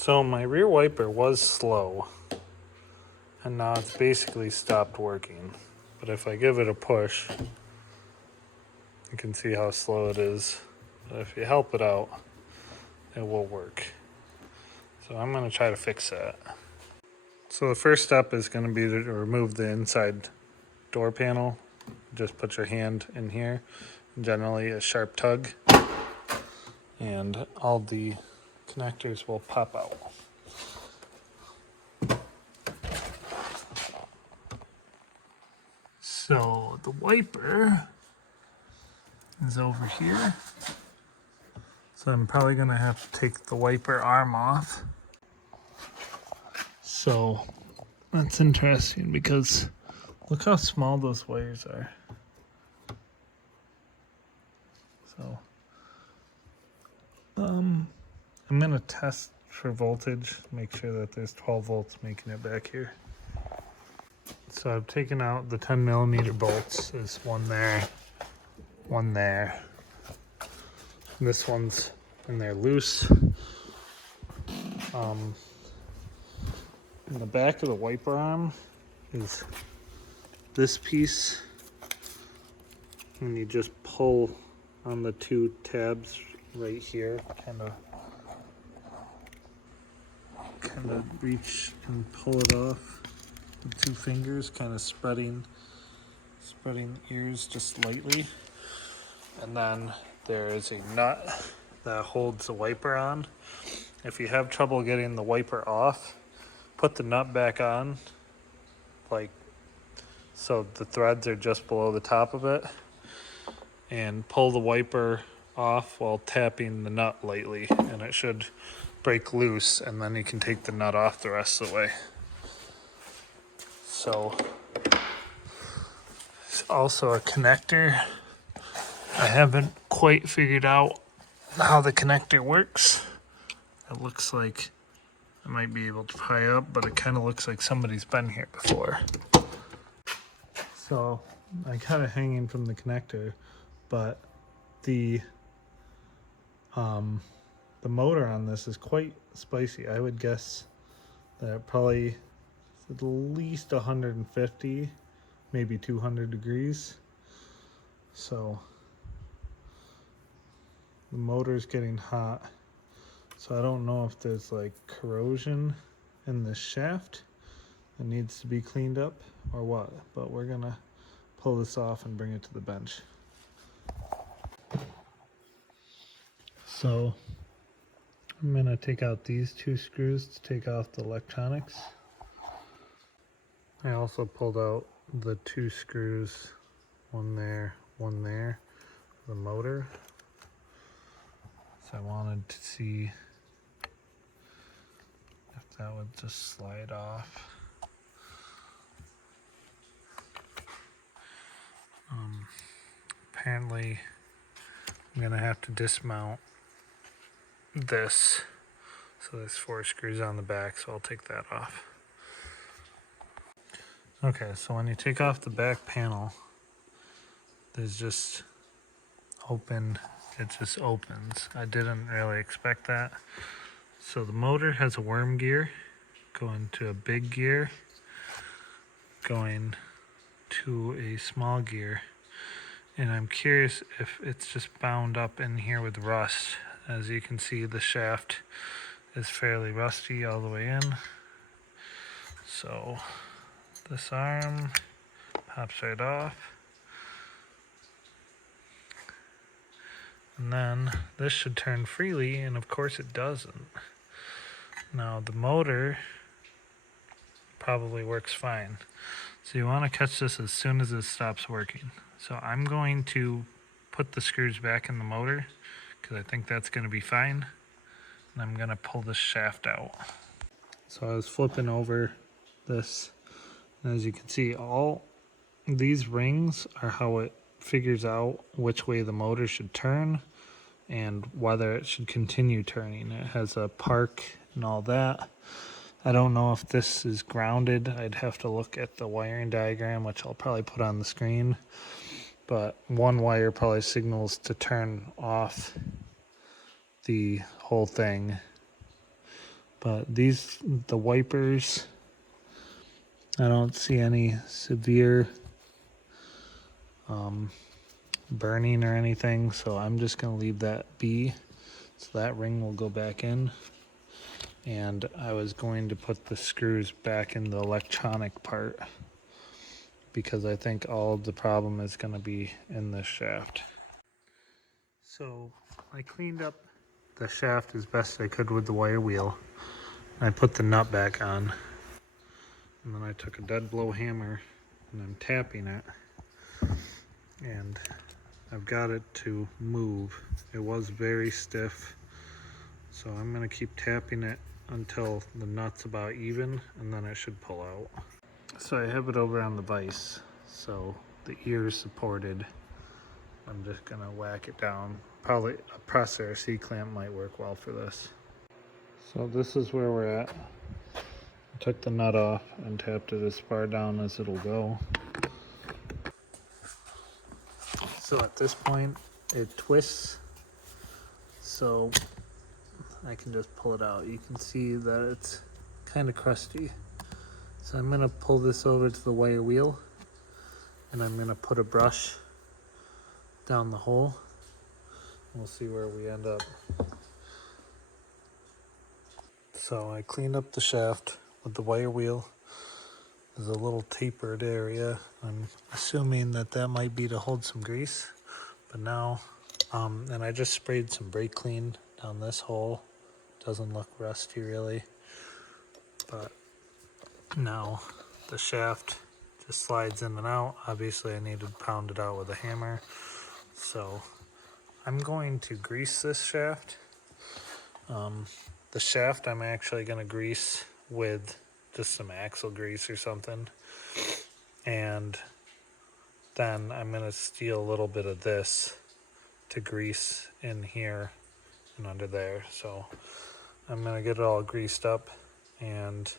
So my rear wiper was slow, and now it's basically stopped working. But if I give it a push, you can see how slow it is. But if you help it out, it will work. So I'm going to try to fix that. So the first step is going to be to remove the inside door panel. Just put your hand in here, generally a sharp tug, and all the connectors will pop out. So the wiper is over here. So I'm probably gonna have to take the wiper arm off. So that's interesting because look how small those wires are. So I'm gonna test for voltage, make sure that there's 12 volts making it back here. So I've taken out the 10 millimeter bolts. There's one there, one there. This one's in there loose. In the back of the wiper arm is this piece, and you just pull on the two tabs right here, kind of reach and pull it off with two fingers, kind of spreading ears just lightly. And then there is a nut that holds the wiper on. If you have trouble getting the wiper off, put the nut back on, like so the threads are just below the top of it, and pull the wiper off while tapping the nut lightly, and it should break loose, and then you can take the nut off the rest of the way. So there's also a connector. I haven't quite figured out how the connector works. It looks like I might be able to pry up, but it kind of looks like somebody's been here before. So I got it hanging from the connector, but the motor on this is quite spicy. I would guess that it probably is at least 150, maybe 200 degrees. So the motor's getting hot. So I don't know if there's like corrosion in the shaft that needs to be cleaned up or what, but we're gonna pull this off and bring it to the bench. So I'm gonna take out these two screws to take off the electronics. I also pulled out the two screws, one there, the motor. So I wanted to see if that would just slide off. Apparently I'm gonna have to dismount this. So there's 4 screws on the back, so I'll take that off. Okay, so when you take off the back panel, there's just it just opens. I didn't really expect that. So the motor has a worm gear going to a big gear, going to a small gear. And I'm curious if it's just bound up in here with rust. As you can see, the shaft is fairly rusty all the way in. So this arm pops right off. And then this should turn freely, and of course it doesn't. Now the motor probably works fine. So you want to catch this as soon as it stops working. So I'm going to put the screws back in the motor because I think that's going to be fine. And I'm going to pull this shaft out. So I was flipping over this, and as you can see, all these rings are how it figures out which way the motor should turn and whether it should continue turning. It has a park and all that. I don't know if this is grounded. I'd have to look at the wiring diagram, which I'll probably put on the screen. But one wire probably signals to turn off the whole thing, But the wipers, I don't see any severe burning or anything, so I'm just going to leave that be. So that ring will go back in. And I was going to put the screws back in the electronic part because I think all of the problem is going to be in this shaft. So I cleaned up the shaft as best I could with the wire wheel. I put the nut back on. And then I took a dead blow hammer and I'm tapping it. And I've got it to move. It was very stiff. So I'm going to keep tapping it until the nut's about even, and then it should pull out. So I have it over on the vise, so the ear is supported. I'm just going to whack it down. Probably a presser C-clamp might work well for this. So this is where we're at. I took the nut off and tapped it as far down as it'll go. So at this point, it twists, so I can just pull it out. You can see that it's kind of crusty. So I'm going to pull this over to the wire wheel, and I'm going to put a brush down the hole. We'll see where we end up. So I cleaned up the shaft with the wire wheel. There's a little tapered area. I'm assuming that that might be to hold some grease. But now, and I just sprayed some brake clean down this hole. Doesn't look rusty really. But now the shaft just slides in and out. Obviously I need to pound it out with a hammer. So I'm going to grease this shaft. The shaft I'm actually going to grease with just some axle grease or something. And then I'm going to steal a little bit of this to grease in here and under there. So I'm going to get it all greased up. And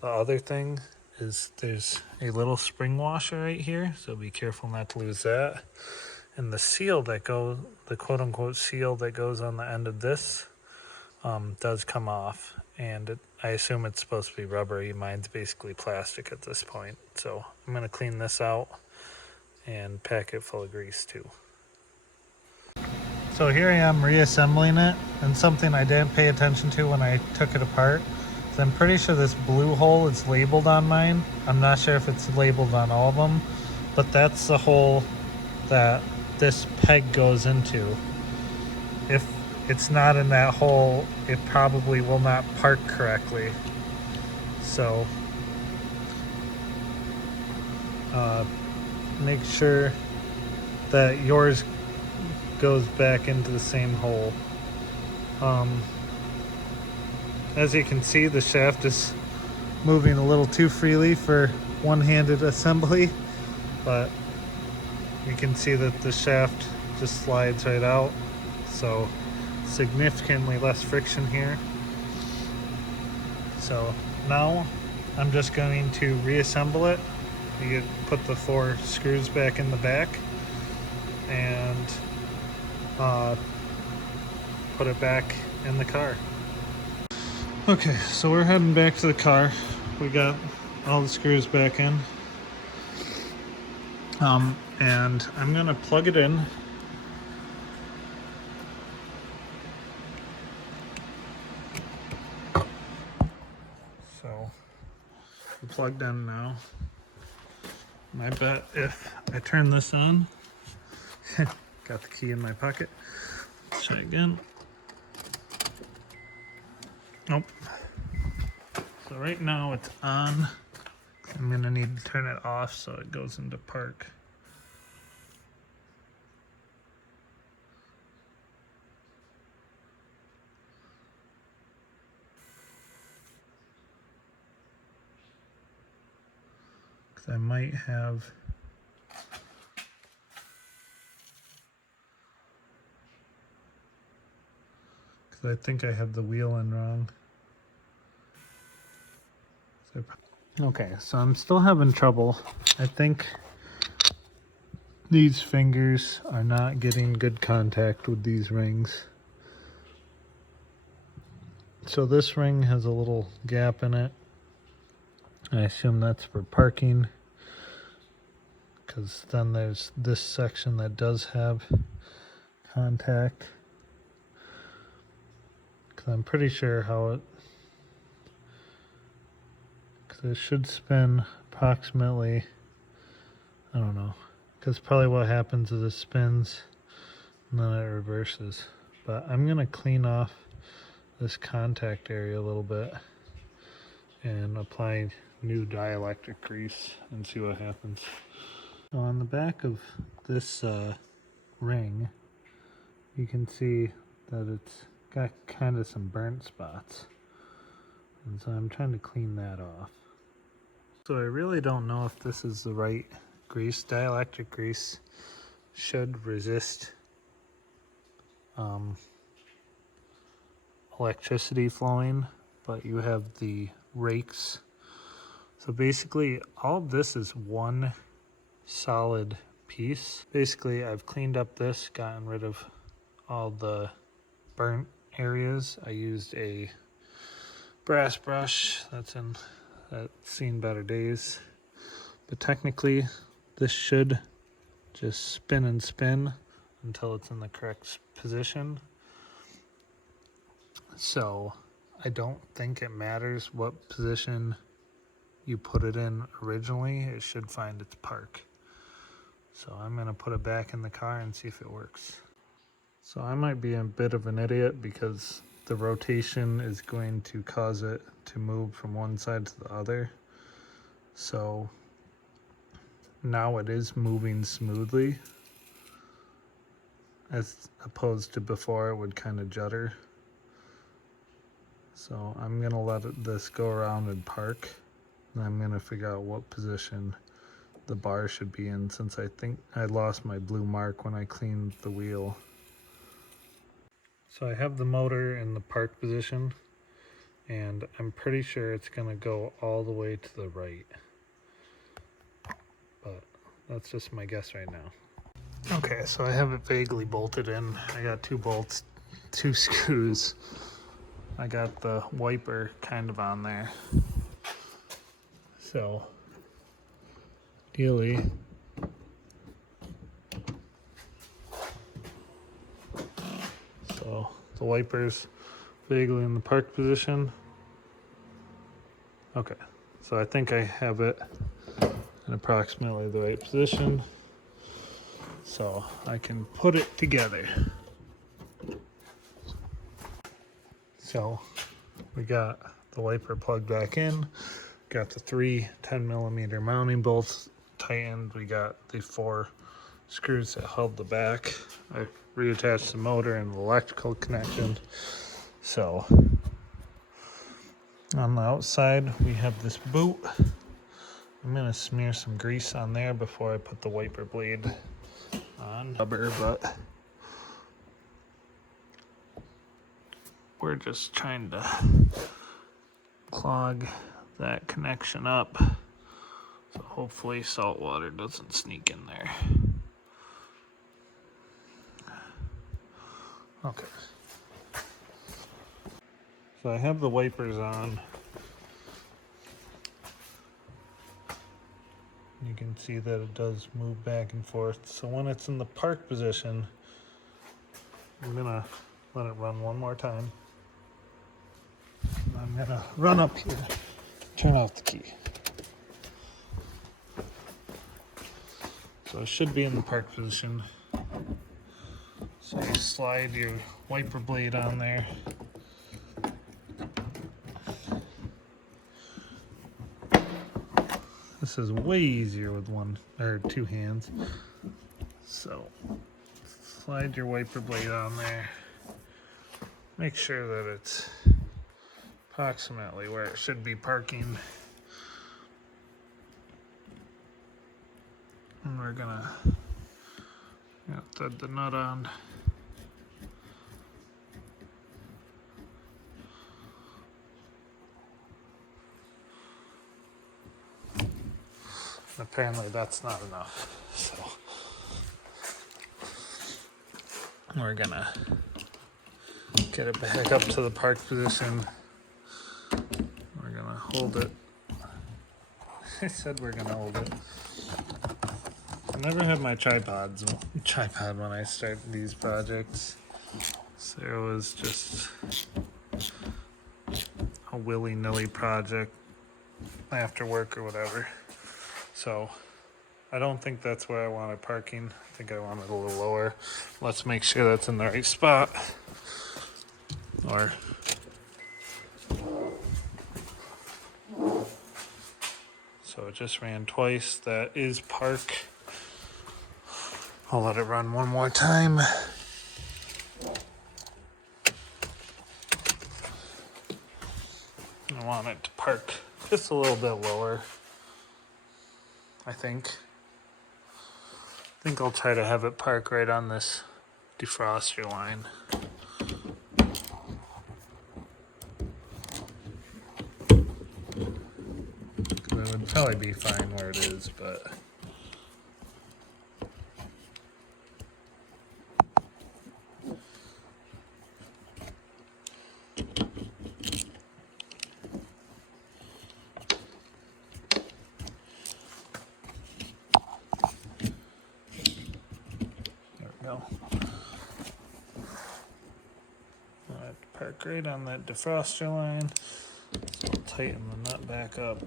the other thing is there's a little spring washer right here, so be careful not to lose that. And the seal that goes, the quote-unquote seal that goes on the end of this does come off, and I assume it's supposed to be rubbery. Mine's basically plastic at this point. So I'm going to clean this out and pack it full of grease too. So here I am reassembling it, and something I didn't pay attention to when I took it apart. So I'm pretty sure this blue hole is labeled on mine. I'm not sure if it's labeled on all of them, but that's the hole that this peg goes into. If it's not in that hole, it probably will not park correctly. So make sure that yours goes back into the same hole. As you can see, the shaft is moving a little too freely for one-handed assembly, but you can see that the shaft just slides right out, so significantly less friction here. So now I'm just going to reassemble it. You put the 4 screws back in the back and put it back in the car. Okay, so we're heading back to the car. We got all the screws back in. And I'm gonna plug it in. So we're plugged in now. And I bet if I turn this on, got the key in my pocket. Let's try again. Nope. So right now it's on. I'm gonna need to turn it off so it goes into park. Cause I might have I think I have the wheel in wrong. Okay, so I'm still having trouble. I think these fingers are not getting good contact with these rings. So this ring has a little gap in it. I assume that's for parking, because then there's this section that does have contact. Because I'm pretty sure how it, because it should spin approximately, I don't know, because probably what happens is it spins and then it reverses. But I'm going to clean off this contact area a little bit and apply new dielectric grease and see what happens. So on the back of this ring, you can see that it's got kind of some burnt spots, and so I'm trying to clean that off. So I really don't know if this is the right grease. Dielectric grease should resist electricity flowing, but you have the rakes. So basically all of this is one solid piece. Basically I've cleaned up this, gotten rid of all the burnt areas. I used a brass brush that's seen better days, but technically this should just spin and spin until it's in the correct position. So I don't think it matters what position you put it in originally. It should find its park. So I'm going to put it back in the car and see if it works. So I might be a bit of an idiot because the rotation is going to cause it to move from one side to the other. So now it is moving smoothly, as opposed to before it would kind of judder. So I'm gonna let this go around and park, and I'm gonna figure out what position the bar should be in, since I think I lost my blue mark when I cleaned the wheel. So I have the motor in the park position, and I'm pretty sure it's gonna go all the way to the right, but that's just my guess right now. Okay, so I have it vaguely bolted in. I got 2 bolts, 2 screws. I got the wiper kind of on there. So, ideally, so the wiper's vaguely in the park position. Okay, so I think I have it in approximately the right position, so I can put it together. So we got the wiper plugged back in, got the 3 10mm mounting bolts tightened, we got the 4 screws that held the back. I reattached the motor and the electrical connection. So on the outside we have this boot. I'm gonna smear some grease on there before I put the wiper blade on rubber, but we're just trying to clog that connection up, so hopefully salt water doesn't sneak in there. Okay, so I have the wipers on. You can see that it does move back and forth. So when it's in the park position, I'm gonna let it run one more time. I'm gonna run up here, turn off the key. So it should be in the park position. So you slide your wiper blade on there. This is way easier with 1 or 2 hands. So slide your wiper blade on there. Make sure that it's approximately where it should be parking. And we're gonna thread the nut on. Apparently that's not enough, so we're gonna get it back up to the park position. hold it. I said we're gonna hold it. I never have my tripod when I start these projects. So it was just a willy-nilly project after work or whatever. So I don't think that's where I wanted parking. I think I want it a little lower. Let's make sure that's in the right spot. Or so it just ran twice. That is park. I'll let it run one more time. I want it to park just a little bit lower, I think. I think I'll try to have it park right on this defroster line. It would probably be fine where it is, but there we go. I have to park right on that defroster line. So I'll tighten the nut back up.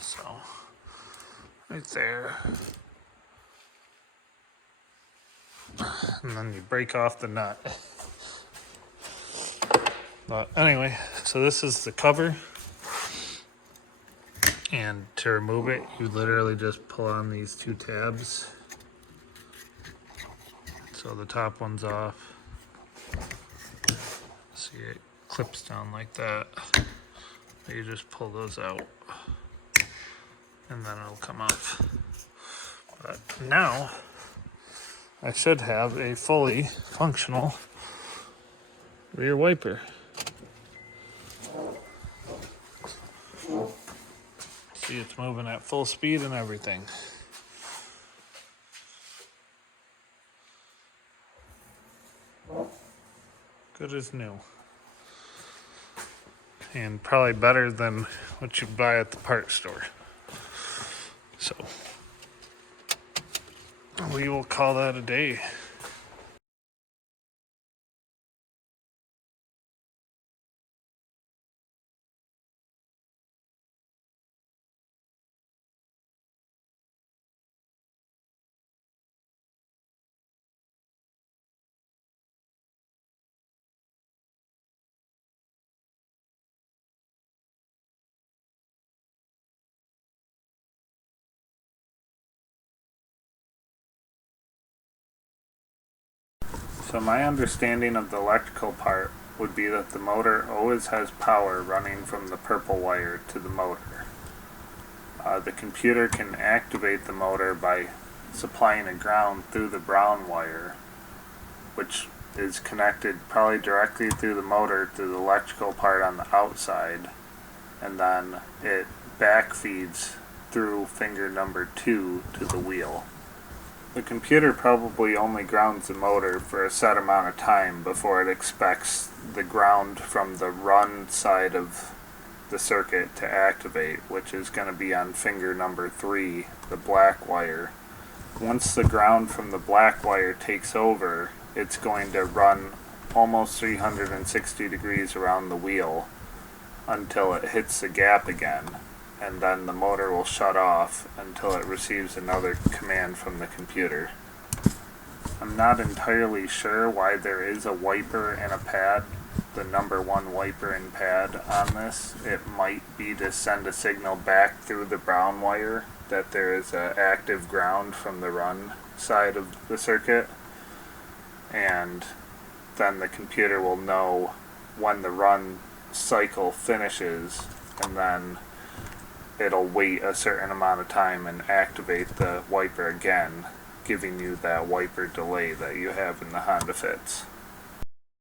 So, right there. And then you break off the nut. But anyway, so this is the cover. And to remove it, you literally just pull on these two tabs. So the top one's off. See, it clips down like that. You just pull those out, and then it'll come off. But now, I should have a fully functional rear wiper. See, it's moving at full speed and everything. Good as new. And probably better than what you buy at the parts store. So, we will call that a day. So my understanding of the electrical part would be that the motor always has power running from the purple wire to the motor. The computer can activate the motor by supplying a ground through the brown wire, which is connected probably directly through the motor to the electrical part on the outside, and then it back feeds through finger number 2 to the wheel. The computer probably only grounds the motor for a set amount of time before it expects the ground from the run side of the circuit to activate, which is going to be on finger number 3, the black wire. Once the ground from the black wire takes over, it's going to run almost 360 degrees around the wheel until it hits the gap again, and then the motor will shut off until it receives another command from the computer. I'm not entirely sure why there is a wiper and a pad, the number 1 wiper and pad on this. It might be to send a signal back through the brown wire that there is an active ground from the run side of the circuit, and then the computer will know when the run cycle finishes, and then it'll wait a certain amount of time and activate the wiper again, giving you that wiper delay that you have in the Honda Fits.